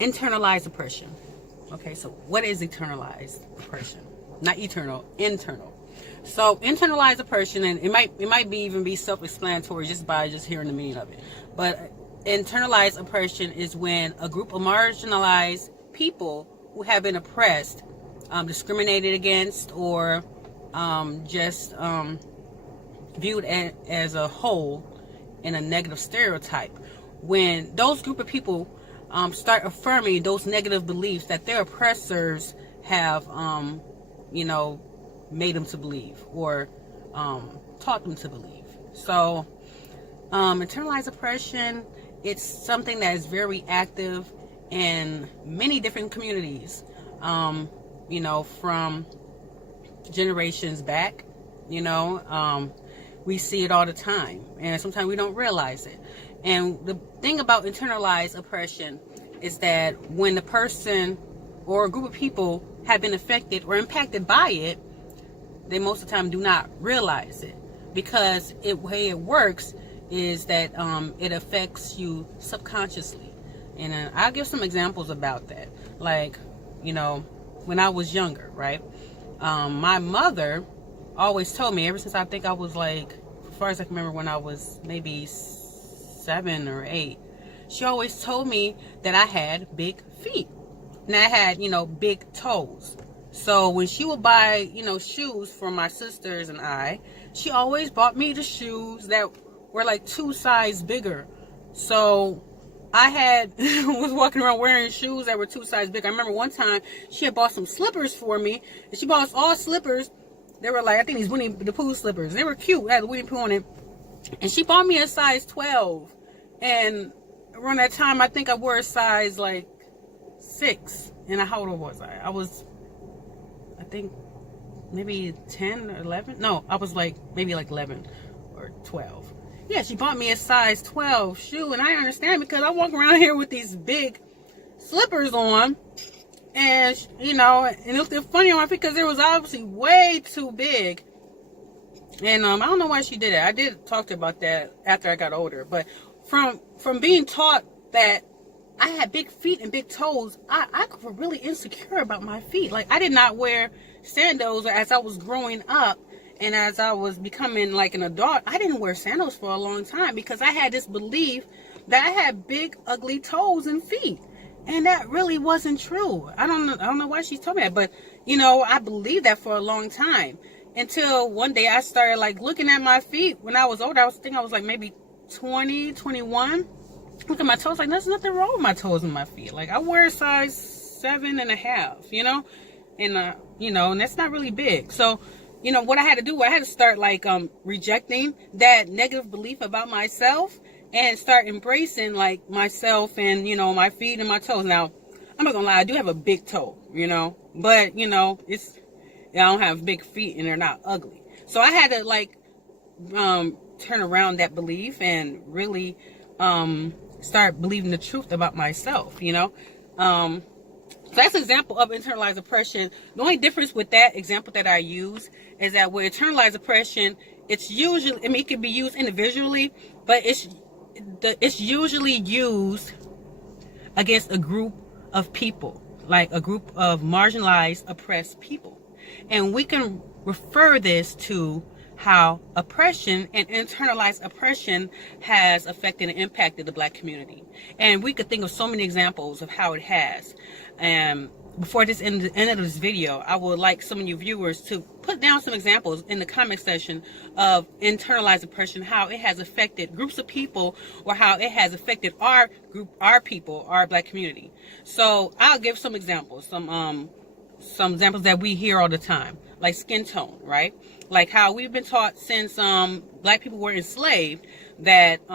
Internalized oppression. Okay, so what is internalized oppression? Not eternal, internal. So internalized oppression, and it might even be self-explanatory just by just hearing the meaning of it. But internalized oppression is when a group of marginalized people who have been oppressed, discriminated against, or just viewed as a whole in a negative stereotype. When those group of people start affirming those negative beliefs that their oppressors have, made them to believe, or taught them to believe. So, internalized oppression, it's something that is very active in many different communities, from generations back. We see it all the time, and sometimes we don't realize it. And the thing about internalized oppression is that when the person or a group of people have been affected or impacted by it, they most of the time do not realize it, because the way it works is that it affects you subconsciously. And I'll give some examples about that. Like, when I was younger, right? My mother always told me, ever since I think I was like, as far as I can remember, when I was maybe 7 or 8, she always told me that I had big feet. And I had, big toes. So when she would buy, shoes for my sisters and I, she always bought me the shoes that were like 2 sizes bigger. So I was walking around wearing shoes that were 2 sizes bigger. I remember one time she had bought some slippers for me, and she bought us all slippers. They were like, I think these Winnie the Pooh slippers. They were cute. They had the Winnie the Pooh on it. And she bought me a size 12. And around that time, I think I wore a size like 6. And how old was I? I was, I think, maybe 10 or 11. No, I was like, maybe like 11 or 12. Yeah, she bought me a size 12 shoe. And I understand, because I walk around here with these big slippers on. And, and it looked funny on my feet because it was obviously way too big. And I don't know why she did it. I did talk to her about that after I got older. But from being taught that I had big feet and big toes, I was really insecure about my feet. Like, I did not wear sandals as I was growing up, and as I was becoming like an adult, I didn't wear sandals for a long time because I had this belief that I had big, ugly toes and feet. And that really wasn't true. I don't know why she told me that, but I believed that for a long time, until one day I started like looking at my feet. When I was older, I was like maybe 20, 21. Look at my toes, like, there's nothing wrong with my toes and my feet. Like, I wear a size 7.5, and that's not really big. So, what I had to do, I had to start like rejecting that negative belief about myself, and start embracing like myself and, my feet and my toes. Now, I'm not gonna lie, I do have a big toe, but, I don't have big feet and they're not ugly. So I had to like turn around that belief and really start believing the truth about myself, So that's an example of internalized oppression. The only difference with that example that I use is that with internalized oppression, it's usually, it can be used individually, but it's usually used against a group of people, like a group of marginalized, oppressed people. And we can refer this to how oppression and internalized oppression has affected and impacted the Black community. And we could think of so many examples of how it has. And before this end of this video, I would like some of you viewers to put down some examples in the comment section of internalized oppression, how it has affected groups of people, or how it has affected our group, our people, our Black community. So I'll give some examples, some examples that we hear all the time, like skin tone, right? Like how we've been taught since Black people were enslaved that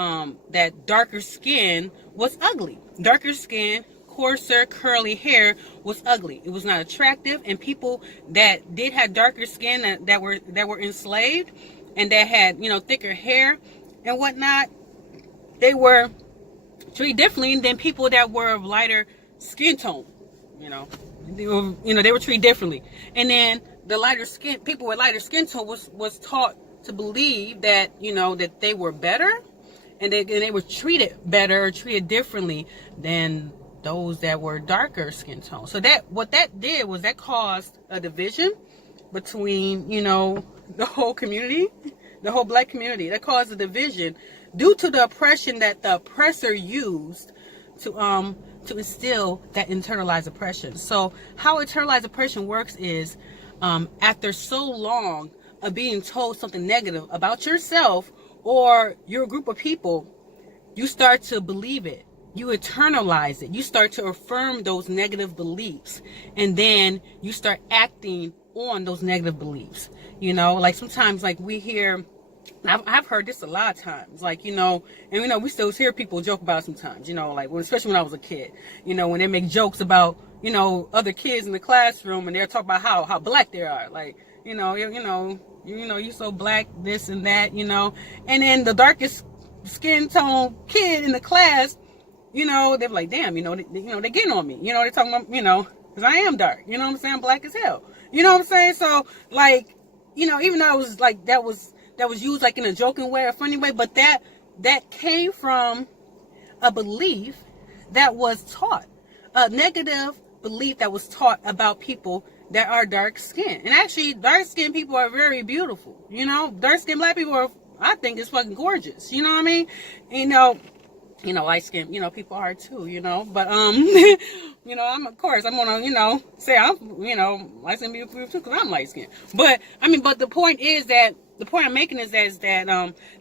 darker skin was ugly. Darker skin, coarser, curly hair was ugly. It was not attractive, and people that did have darker skin that were enslaved and that had thicker hair and whatnot, they were treated differently than people that were of lighter skin tone. They were treated differently. And then the lighter skin people with lighter skin tone was taught to believe that that they were better, and they were treated better or treated differently than those that were darker skin tone. So that what that did was that caused a division between, you know, the whole community, the whole black community. That caused a division due to the oppression that the oppressor used to instill that internalized oppression. So how internalized oppression works is, after so long of being told something negative about yourself or your group of people, you start to believe it. You internalize it. You start to affirm those negative beliefs. And then you start acting on those negative beliefs. You know, like sometimes like we hear, I've heard this a lot of times, like, you know, and you know, we still hear people joke about it sometimes, you know, like especially when I was a kid, you know, when they make jokes about, you know, other kids in the classroom and they're talking about how black they are. Like, you're so black, this and that, you know, and then the darkest skin tone kid in the class, you know, they're like, damn, you know, they're getting on me, you know, they're talking about, you know, because I am dark, you know what I'm saying, black as hell, you know what I'm saying. So like, you know, even though it was like that was used like in a joking way or funny way, but that came from a belief that was taught, a negative belief that was taught about people that are dark skinned. And actually, dark skinned people are very beautiful. You know, dark skinned black people are, I think, is fucking gorgeous. You know what I mean? You know, light skinned, you know, people are too, you know. But you know, I'm gonna, you know, say I'm, you know, light skinned people too, because I'm light skinned. But I mean, but the point is that the point I'm making is that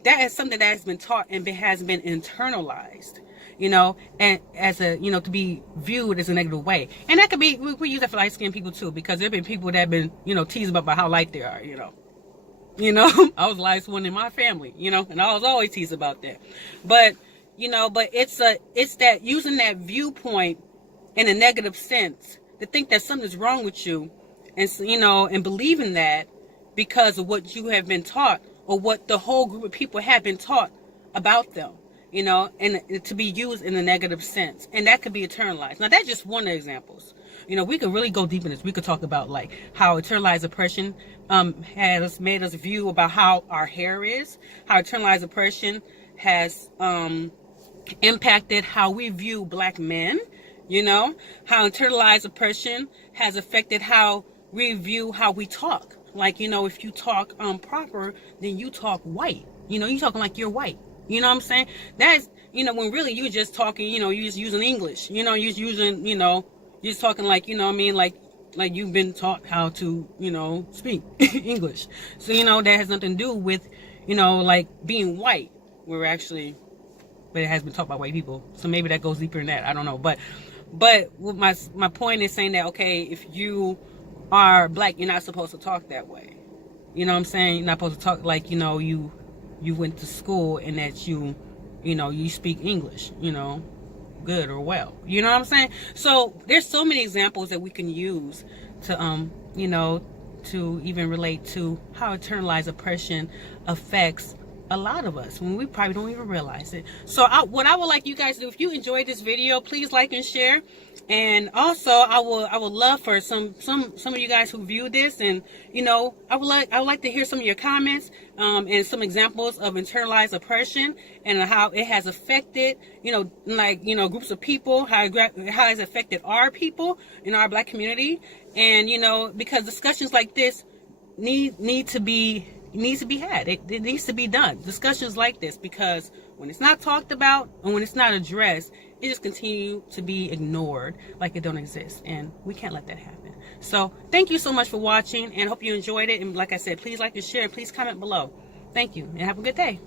that is something that has been taught and has been internalized, you know, and as a, you know, to be viewed as a negative way. And that could be, we use that for light skinned people too, because there have been people that have been, you know, teased about how light they are, you know. I was the lightest one in my family, you know, and I was always teased about that. But, you know, but it's that using that viewpoint in a negative sense to think that something's wrong with you, and, you know, and believing that because of what you have been taught or what the whole group of people have been taught about them, you know, and to be used in a negative sense. And that could be internalized. Now, that's just one of the examples. You know, we could really go deep in this. We could talk about like how internalized oppression has made us view about how our hair is, how internalized oppression has impacted how we view black men, you know, how internalized oppression has affected how we view how we talk. Like, you know, if you talk proper, then you talk white. You know, you talking like you're white. You know what I'm saying? That's, you know, when really you're just talking, you know, you're just using English. You know, you're just using, you know, you're just talking like, you know what I mean, like you've been taught how to, you know, speak English. So, you know, that has nothing to do with, you know, like being white. But it has been taught by white people. So maybe that goes deeper than that. I don't know. But my point is saying that, okay, if you are black, you're not supposed to talk that way. You know what I'm saying? You're not supposed to talk like, you know, you went to school and that you know, you speak English, you know, good or well. You know what I'm saying? So there's so many examples that we can use to, you know, to even relate to how internalized oppression affects a lot of us when we probably don't even realize it. So what I would like you guys to do, if you enjoyed this video, please like and share. And also I would love for some of you guys who view this, and you know, I would like to hear some of your comments and some examples of internalized oppression and how it has affected, you know, like, you know, groups of people, how it has affected our people in our black community. And you know, because discussions like this need to be had. It needs to be done. Discussions like this, because when it's not talked about and when it's not addressed, it just continue to be ignored like it don't exist, and we can't let that happen. So thank you so much for watching, and hope you enjoyed it. And like I said, please like and share, please comment below. Thank you, and have a good day.